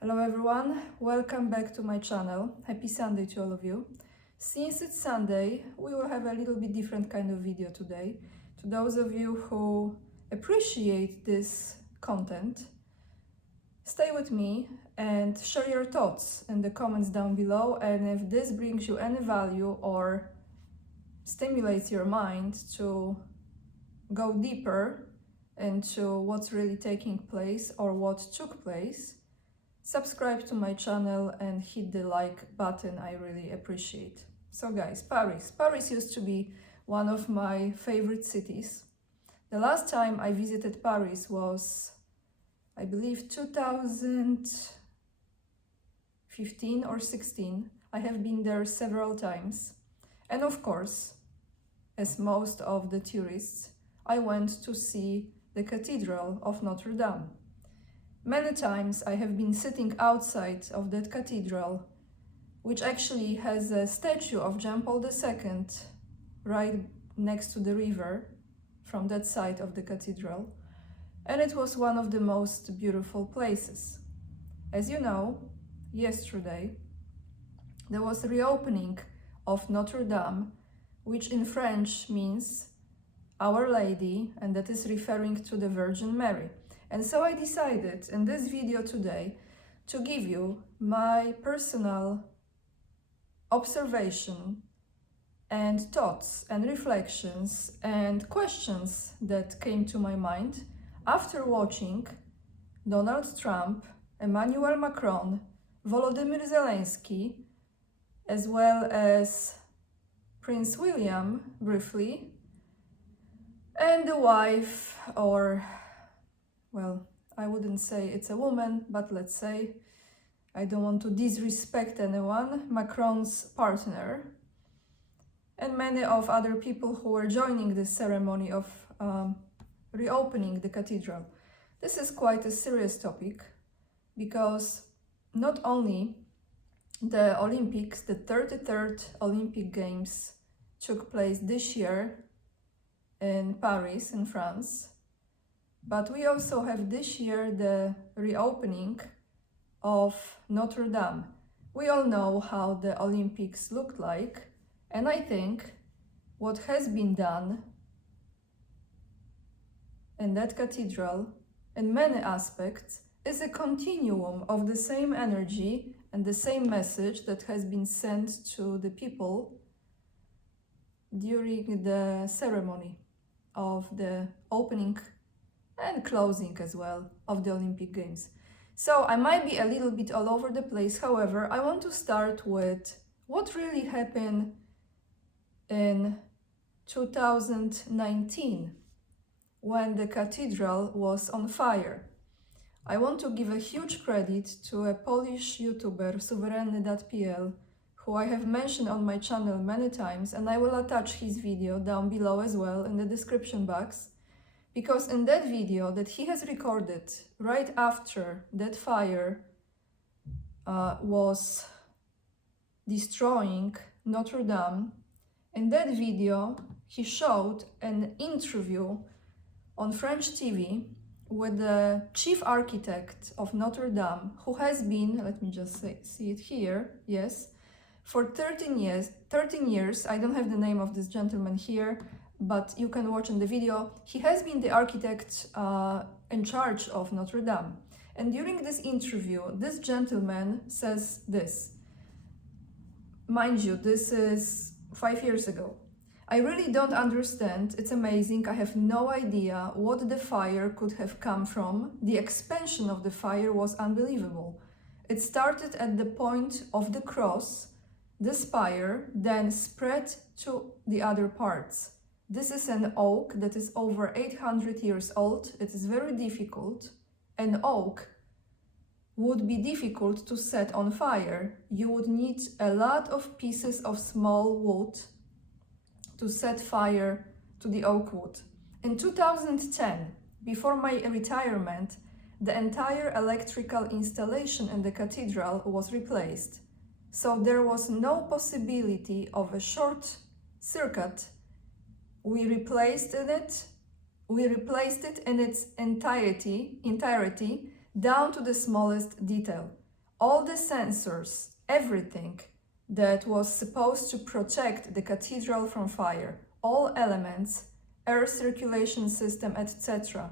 Hello everyone, welcome back to my channel. Happy Sunday to all of you. Since it's Sunday, we will have a little bit different kind of video today. To those of you who appreciate this content, stay with me and share your thoughts in the comments down below, and if this brings you any value or stimulates your mind to go deeper into what's really taking place or what took place, subscribe to my channel and hit the like button. I really appreciate. So guys, Paris. Paris used to be one of my favorite cities. The last time I visited Paris was, I believe, 2015 or 16. I have been there several times. And of course, as most of the tourists, I went to see the Cathedral of Notre Dame. Many times I have been sitting outside of that cathedral, which actually has a statue of John Paul II right next to the river from that side of the cathedral, and it was one of the most beautiful places. As you know, yesterday there was a reopening of Notre Dame, which in French means Our Lady, and that is referring to the Virgin Mary. And so I decided in this video today to give you my personal observation and thoughts and reflections and questions that came to my mind after watching Donald Trump, Emmanuel Macron, Volodymyr Zelensky, as well as Prince William briefly, and the wife, or well, I wouldn't say it's a woman, but let's say, I don't want to disrespect anyone, Macron's partner, and many of other people who were joining this ceremony of reopening the cathedral. This is quite a serious topic because not only the Olympics, the 33rd Olympic Games took place this year in Paris, in France, but we also have this year the reopening of Notre Dame. We all know how the Olympics looked like, and I think what has been done in that cathedral, in many aspects, is a continuum of the same energy and the same message that has been sent to the people during the ceremony of the opening and closing as well of the Olympic Games. So I might be a little bit all over the place. However, I want to start with what really happened in 2019 when the cathedral was on fire. I want to give a huge credit to a Polish YouTuber, suwerenny.pl, who I have mentioned on my channel many times, and I will attach his video down below as well in the description box, because in that video that he has recorded right after that fire was destroying Notre Dame, in that video he showed an interview on French TV with the chief architect of Notre Dame, who has been, let me just see it here, yes, for 13 years, I don't have the name of this gentleman here, but you can watch in the video. He has been the architect in charge of Notre Dame. And during this interview, this gentleman says this. Mind you, this is 5 years ago. I really don't understand. It's amazing. I have no idea what the fire could have come from. The expansion of the fire was unbelievable. It started at the point of the cross, the spire, then spread to the other parts. This is an oak that is over 800 years old. It is very difficult. An oak would be difficult to set on fire. You would need a lot of pieces of small wood to set fire to the oak wood. In 2010, before my retirement, the entire electrical installation in the cathedral was replaced. So there was no possibility of a short circuit. We replaced it in its entirety down to the smallest detail. all the sensors, everything that was supposed to protect the cathedral from fire, all elements, air circulation system, etc.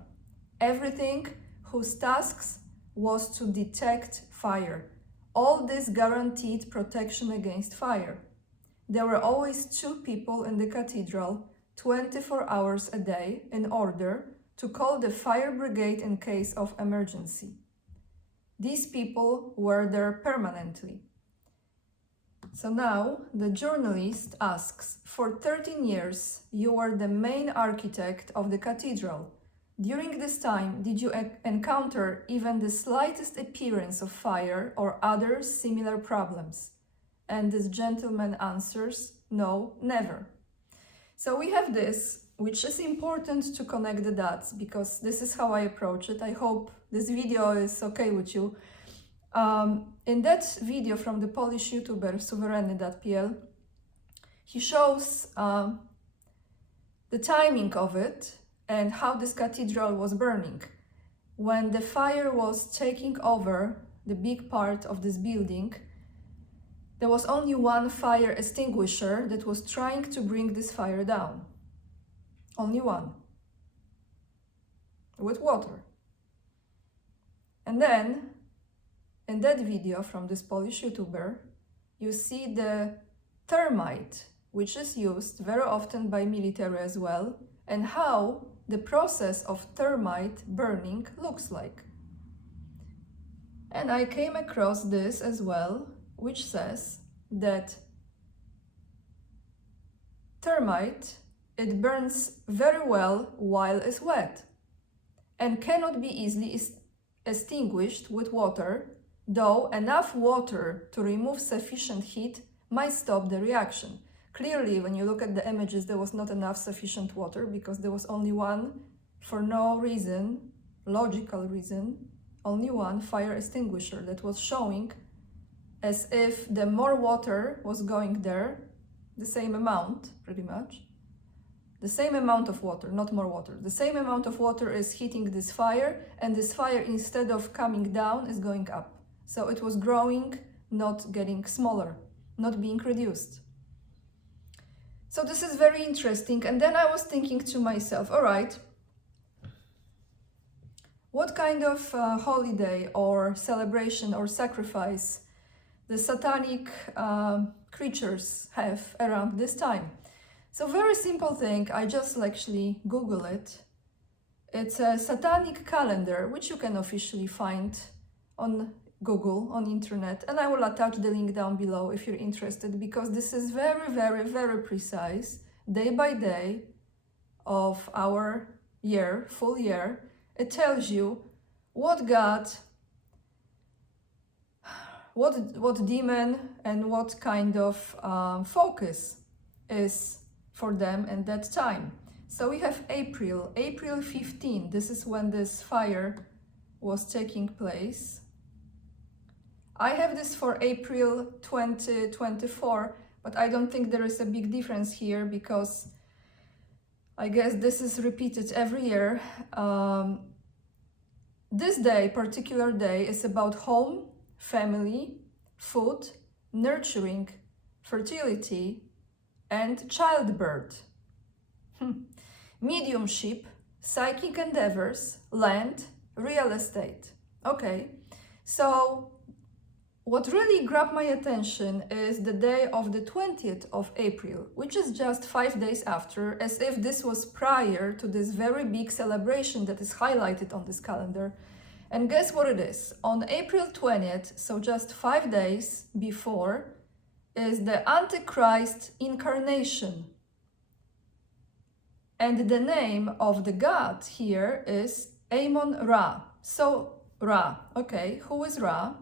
Everything whose tasks was to detect fire. All this guaranteed protection against fire. There were always 2 people in the cathedral 24 hours a day in order to call the fire brigade in case of emergency. These people were there permanently. So now the journalist asks, for 13 years you were the main architect of the cathedral. During this time, did you encounter even the slightest appearance of fire or other similar problems? And this gentleman answers, no, never. So we have this, which is important to connect the dots, because this is how I approach it. I hope this video is okay with you. In that video from the Polish YouTuber suwereny.pl, he shows the timing of it and how this cathedral was burning. When the fire was taking over the big part of this building, there was only one fire extinguisher that was trying to bring this fire down. Only one. With water. And then, in that video from this Polish YouTuber, you see the thermite, which is used very often by military as well, and how the process of thermite burning looks like. And I came across this as well, which says that thermite, it burns very well while it's wet and cannot be easily extinguished with water, though enough water to remove sufficient heat might stop the reaction. Clearly, when you look at the images, there was not enough sufficient water because there was only one, for no reason, logical reason, only one fire extinguisher that was showing as if the more water was going there, the same amount, pretty much, the same amount of water, not more water, the same amount of water is hitting this fire, and this fire, instead of coming down, is going up. So it was growing, not getting smaller, not being reduced. So this is very interesting. And then I was thinking to myself, all right, what kind of holiday or celebration or sacrifice the satanic creatures have around this time? So very simple thing, I just actually Google it. It's a satanic calendar, which you can officially find on Google, on internet, and I will attach the link down below if you're interested, because this is very, very, very precise, day by day of our year, full year. It tells you what God, what demon and what kind of focus is for them at that time. So we have April 15, this is when this fire was taking place. I have this for April 2024, but I don't think there is a big difference here because I guess this is repeated every year. This day, particular day, is about home, family, food, nurturing, fertility, and childbirth. Mediumship, psychic endeavors, land, real estate. Okay, so what really grabbed my attention is the day of the 20th of April, which is just 5 days after, as if this was prior to this very big celebration that is highlighted on this calendar. And guess what it is? On April 20th, so just 5 days before, is the Antichrist incarnation. And the name of the god here is Amon-Ra. So Ra, okay, who is Ra?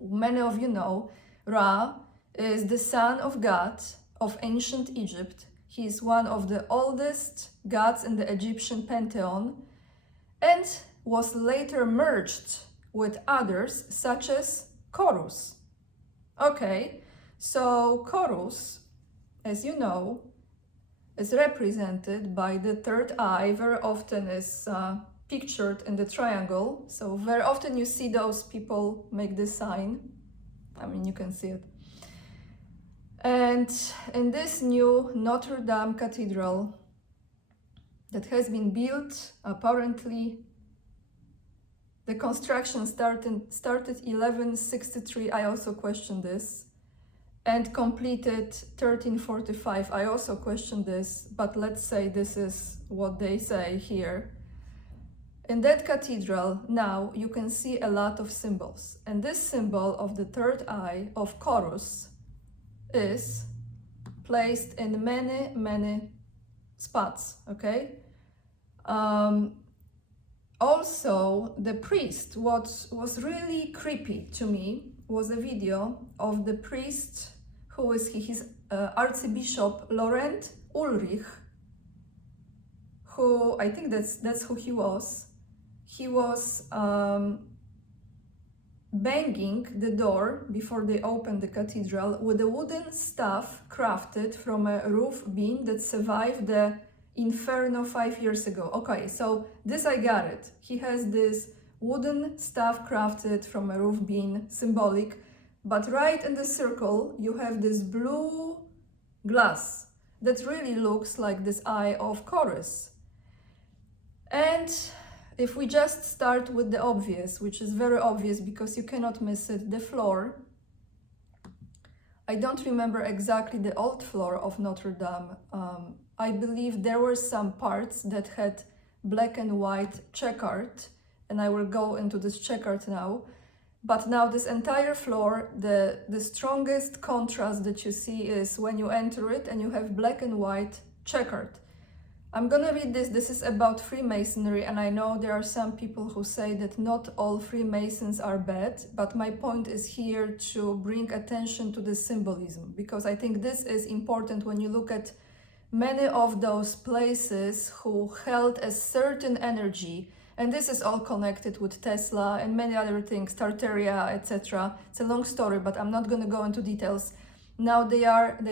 Many of you know Ra is the son of God of ancient Egypt. He is one of the oldest gods in the Egyptian pantheon and was later merged with others such as Horus. Okay, so Horus, as you know, is represented by the third eye, very often is pictured in the triangle. So very often you see those people make this sign. I mean, you can see it. And in this new Notre Dame Cathedral that has been built, apparently, the construction started 1163, I also question this, and completed 1345, I also question this, but let's say this is what they say here. In that cathedral, now you can see a lot of symbols, and this symbol of the third eye of Chorus is placed in many spots, okay? Also, the priest, what was really creepy to me was a video of the priest, who is his Archbishop Laurent Ulrich, who, I think that's who he was. He was banging the door before they opened the cathedral with a wooden staff crafted from a roof beam that survived the Inferno 5 years ago. Okay, so this I got it. He has this wooden staff crafted from a roof beam, symbolic, but right in the circle you have this blue glass that really looks like this eye of Chorus. And if we just start with the obvious, which is very obvious because you cannot miss it, the floor. I don't remember exactly the old floor of Notre Dame. I believe there were some parts that had black and white checkered, and I will go into this checkered now. But now this entire floor, the strongest contrast that you see is when you enter it and you have black and white checkered. I'm gonna read this. This is about Freemasonry, and I know there are some people who say that not all Freemasons are bad, but my point is here to bring attention to the symbolism, because I think this is important when you look at many of those places who held a certain energy, and this is all connected with Tesla and many other things, Tartaria, etc. It's a long story, but I'm not gonna go into details. Now they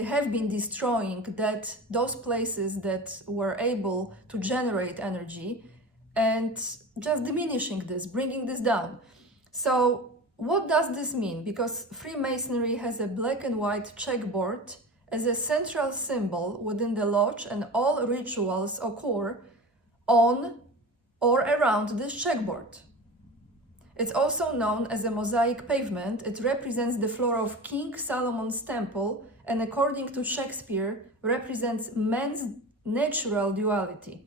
have been destroying those places that were able to generate energy and just diminishing this, bringing this down. So what does this mean? Because Freemasonry has a black and white checkboard as a central symbol within the lodge, and all rituals occur on or around this checkboard. It's also known as a mosaic pavement. It represents the floor of King Solomon's temple, and according to Shakespeare, represents man's natural duality.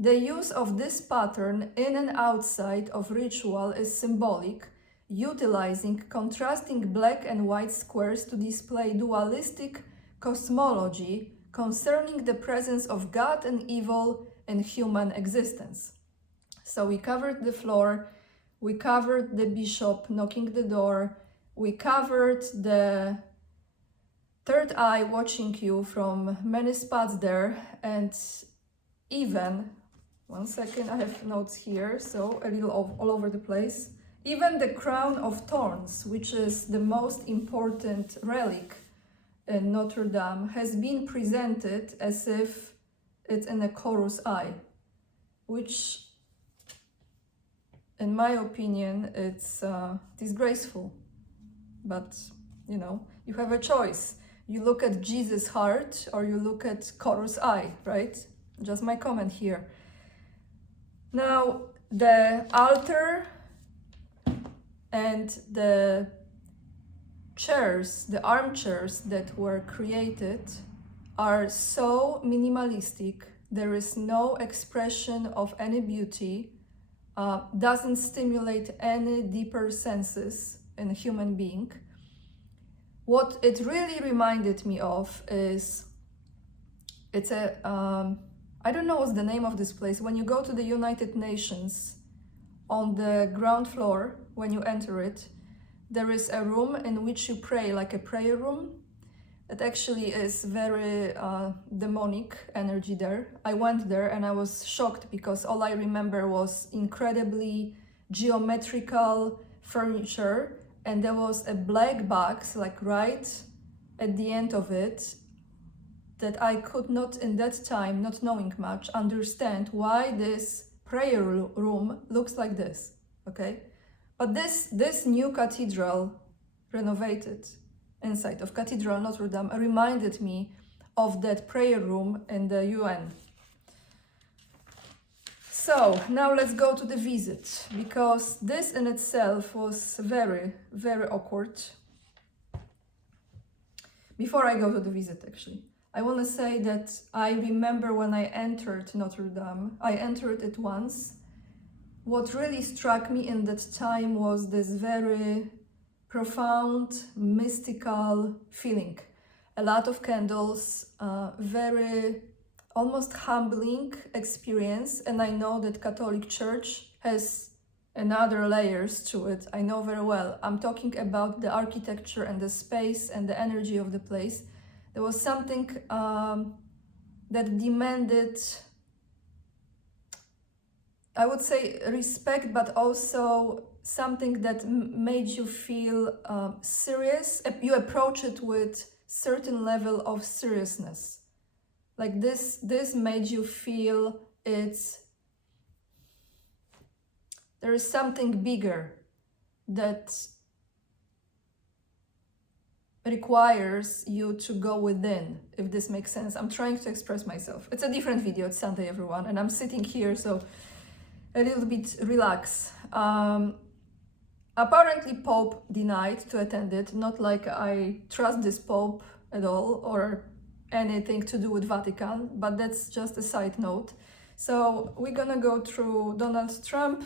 The use of this pattern in and outside of ritual is symbolic, utilizing contrasting black and white squares to display dualistic cosmology concerning the presence of God and evil in human existence. So we covered the floor, we covered the bishop knocking the door, we covered the third eye watching you from many spots there, and even, one second, I have notes here, so a little all over the place, even the crown of thorns, which is the most important relic in Notre Dame, has been presented as if it's in a chorus eye, which, in my opinion, it's disgraceful. But, you know, you have a choice. You look at Jesus' heart or you look at chorus eye, right? Just my comment here. Now, the altar and the chairs, the armchairs that were created are so minimalistic. There is no expression of any beauty. Doesn't stimulate any deeper senses in a human being. What it really reminded me of is, it's a, I don't know what's the name of this place. When you go to the United Nations, on the ground floor, when you enter it, there is a room in which you pray, like a prayer room. It actually is very demonic energy there. I went there and I was shocked because all I remember was incredibly geometrical furniture, and there was a black box like right at the end of it that I could not, in that time, not knowing much, understand why this prayer room looks like this, okay? But this new cathedral, renovated inside of Cathedral Notre Dame, reminded me of that prayer room in the UN. So now let's go to the visit, because this in itself was very, very awkward. Before I go to the visit, actually, I want to say that I remember when I entered Notre Dame, I entered it once. What really struck me in that time was this very profound, mystical feeling. A lot of candles, very almost humbling experience, and I know that Catholic Church has another layers to it. I know very well. I'm talking about the architecture and the space and the energy of the place. There was something that demanded, I would say, respect, but also something that made you feel serious. You approach it with certain level of seriousness. Like this made you feel there is something bigger that requires you to go within, if this makes sense. I'm trying to express myself. It's a different video. It's Sunday, everyone, and I'm sitting here, so a little bit relax. Apparently, Pope denied to attend it. Not like I trust this Pope at all, or anything to do with Vatican, but that's just a side note. So we're gonna go through Donald Trump,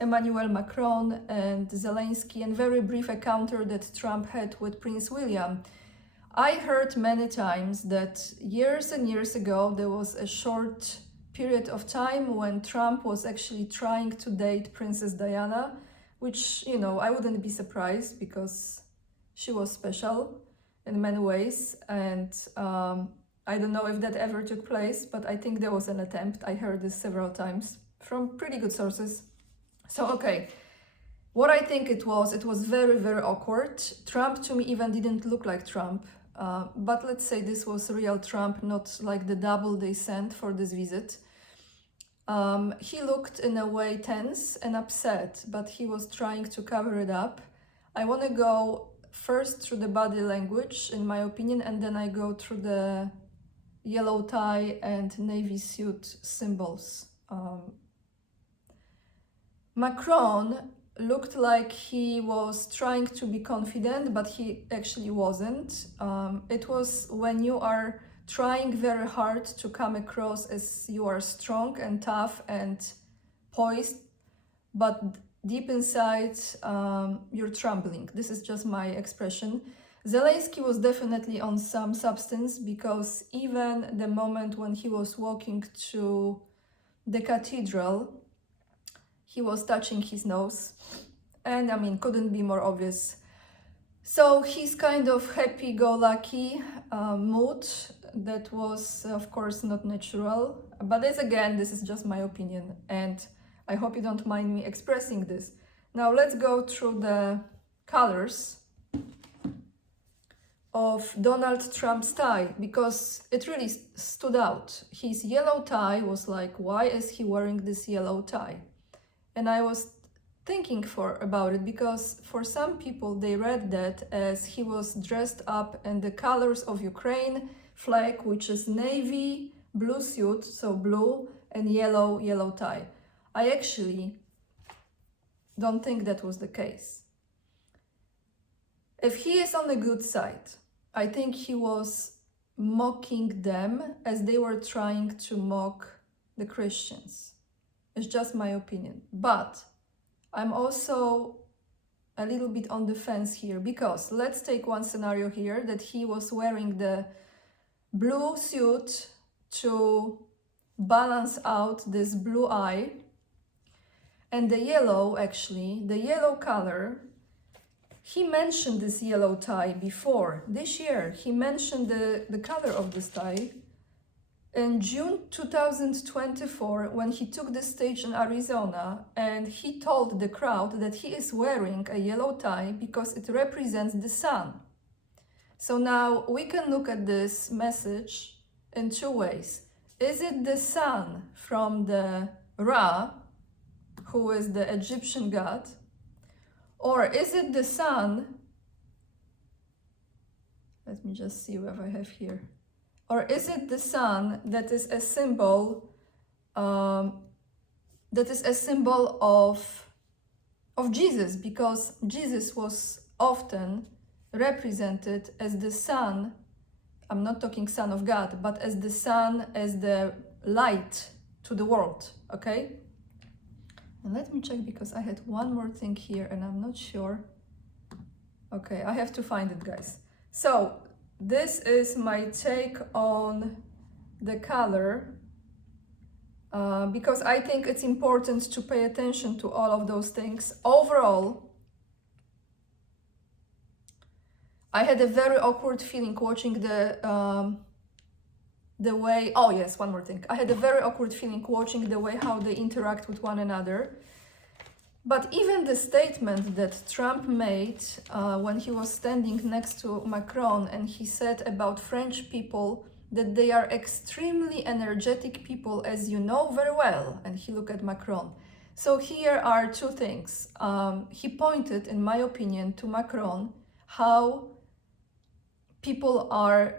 Emmanuel Macron, and Zelensky, and very brief encounter that Trump had with Prince William. I heard many times that years and years ago there was a short period of time when Trump was actually trying to date Princess Diana, which, you know, I wouldn't be surprised because she was special in many ways, and I don't know if that ever took place, but I think there was an attempt. I heard this several times from pretty good sources. So, okay, what I think it was very, very awkward. Trump to me even didn't look like Trump, but let's say this was real Trump, not like the double they sent for this visit. He looked in a way tense and upset, but he was trying to cover it up. I want to go first through the body language, in my opinion, and then I go through the yellow tie and navy suit symbols. Macron looked like he was trying to be confident, but he actually wasn't. It was when you are trying very hard to come across as you are strong and tough and poised, but deep inside you're trembling. This is just my expression. Zelensky was definitely on some substance, because even the moment when he was walking to the cathedral, he was touching his nose, and I mean, couldn't be more obvious. So he's kind of happy-go-lucky mood that was, of course, not natural. But this is just my opinion, and I hope you don't mind me expressing this. Now let's go through the colors of Donald Trump's tie, because it really stood out. His yellow tie was like, why is he wearing this yellow tie? And I was thinking about it, because for some people they read that as he was dressed up in the colors of Ukraine flag, which is navy blue suit, so blue, and yellow tie. I actually don't think that was the case. If he is on the good side, I think he was mocking them as they were trying to mock the Christians. It's just my opinion. But I'm also a little bit on the fence here, because let's take one scenario here, that he was wearing the blue suit to balance out this blue eye, and the yellow, actually, the yellow color, he mentioned this yellow tie before. This year, he mentioned the color of this tie in June 2024, when he took the stage in Arizona, and he told the crowd that he is wearing a yellow tie because it represents the sun. So now we can look at this message in two ways. Is it the sun from the Ra, who is the Egyptian god? Or is it the sun? Let me just see what I have here. Or is it the sun that is a symbol, of Jesus? Because Jesus was often represented as the sun. I'm not talking Son of God, but as the sun, as the light to the world, okay? And let me check, because I had one more thing here and I'm not sure. Okay, I have to find it, guys. So this is my take on the color, because I think it's important to pay attention to all of those things. Overall, I had a very awkward feeling watching the way, oh yes, one more thing. I had a very awkward feeling watching the way how they interact with one another. But even the statement that Trump made when he was standing next to Macron, and he said about French people that they are extremely energetic people, as you know very well, and he looked at Macron. So here are two things. He pointed, in my opinion, to Macron, how people are,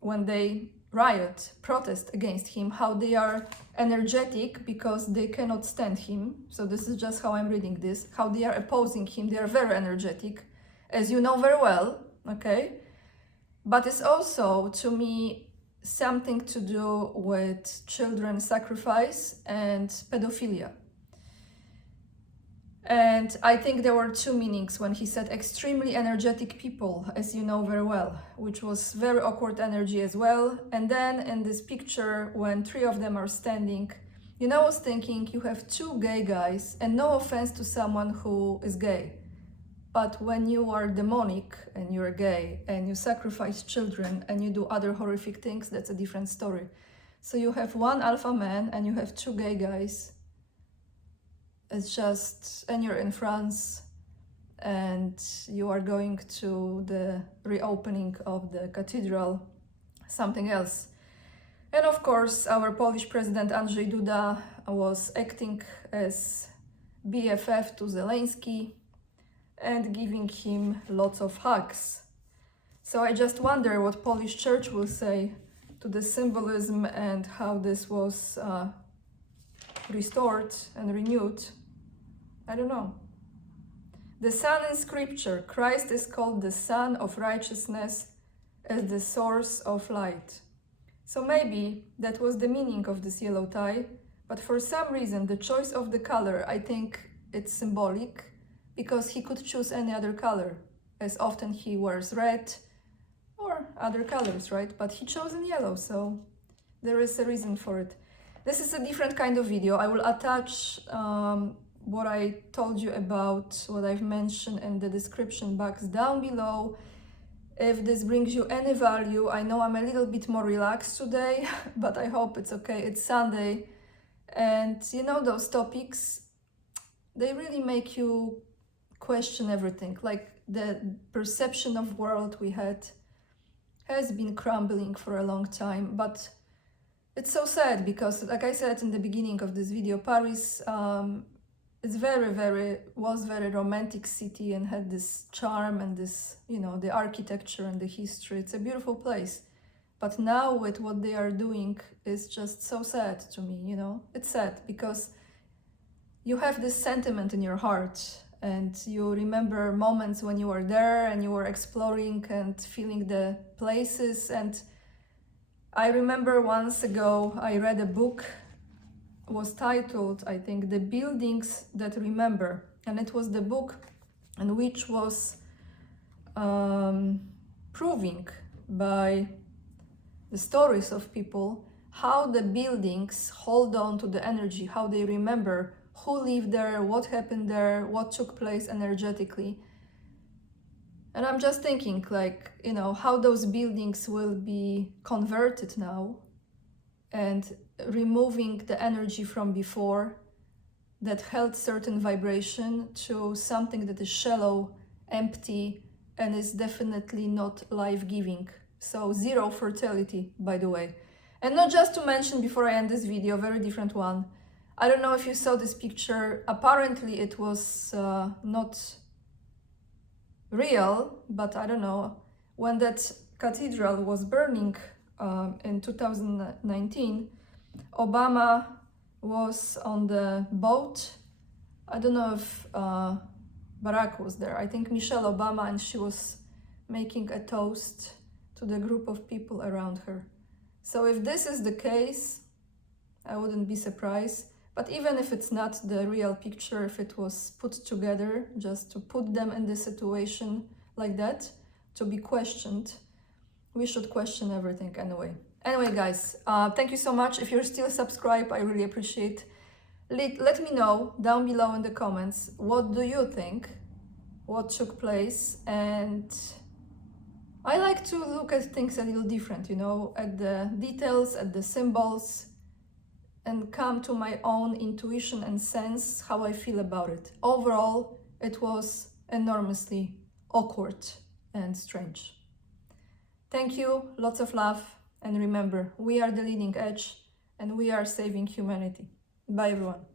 when they riot, protest against him, how they are energetic because they cannot stand him. So this is just how I'm reading this, how they are opposing him. They are very energetic, as you know very well, okay? But it's also, to me, something to do with children sacrifice and pedophilia. And I think there were two meanings when he said extremely energetic people, as you know very well, which was very awkward energy as well. And then in this picture, when three of them are standing, you know, I was thinking, you have two gay guys, and no offense to someone who is gay, but when you are demonic and you're gay and you sacrifice children and you do other horrific things, that's a different story. So you have one alpha man and you have two gay guys. It's just, and you're in France and you are going to the reopening of the Cathedral, something else. And of course, our Polish president Andrzej Duda was acting as BFF to Zelensky and giving him lots of hugs. So I just wonder what Polish church will say to the symbolism and how this was restored and renewed. I don't know. The sun in scripture, Christ is called the Son of Righteousness as the source of light. So maybe that was the meaning of this yellow tie, but for some reason the choice of the color, I think it's symbolic, because he could choose any other color, as often he wears red or other colors, right? But he chose in yellow, so there is a reason for it. This is a different kind of video. I will attach what I told you about, what I've mentioned in the description box down below. If this brings you any value, I know I'm a little bit more relaxed today, but I hope it's okay. It's Sunday, and you know, those topics, they really make you question everything. Like the perception of world we had has been crumbling for a long time, but it's so sad because, like I said in the beginning of this video, Paris it's was very romantic city and had this charm and this, you know, the architecture and the history. It's a beautiful place. But now with what they are doing is just so sad to me, you know. It's sad because you have this sentiment in your heart and you remember moments when you were there and you were exploring and feeling the places. And I remember once ago I read a book, was titled, I think, The Buildings That Remember, and it was the book in which was proving by the stories of people how the buildings hold on to the energy, how they remember who lived there, what happened there, what took place energetically. And I'm just thinking, like, you know, how those buildings will be converted now and removing the energy from before that held certain vibration to something that is shallow, empty, and is definitely not life-giving. So zero fertility, by the way. And not just to mention, before I end this video, a very different one. I don't know if you saw this picture. Apparently it was not real, but I don't know. When that cathedral was burning in 2019, Obama was on the boat. I don't know if Barack was there. I think Michelle Obama, and she was making a toast to the group of people around her. So if this is the case, I wouldn't be surprised. But even if it's not the real picture, if it was put together just to put them in the situation like that, to be questioned, we should question everything anyway. Anyway, guys, thank you so much. If you're still subscribed, I really appreciate. Let me know down below in the comments, what do you think? What took place? And I like to look at things a little different, you know, at the details, at the symbols, and come to my own intuition and sense how I feel about it. Overall, it was enormously awkward and strange. Thank you, lots of love, and remember, we are the leading edge and we are saving humanity. Bye everyone.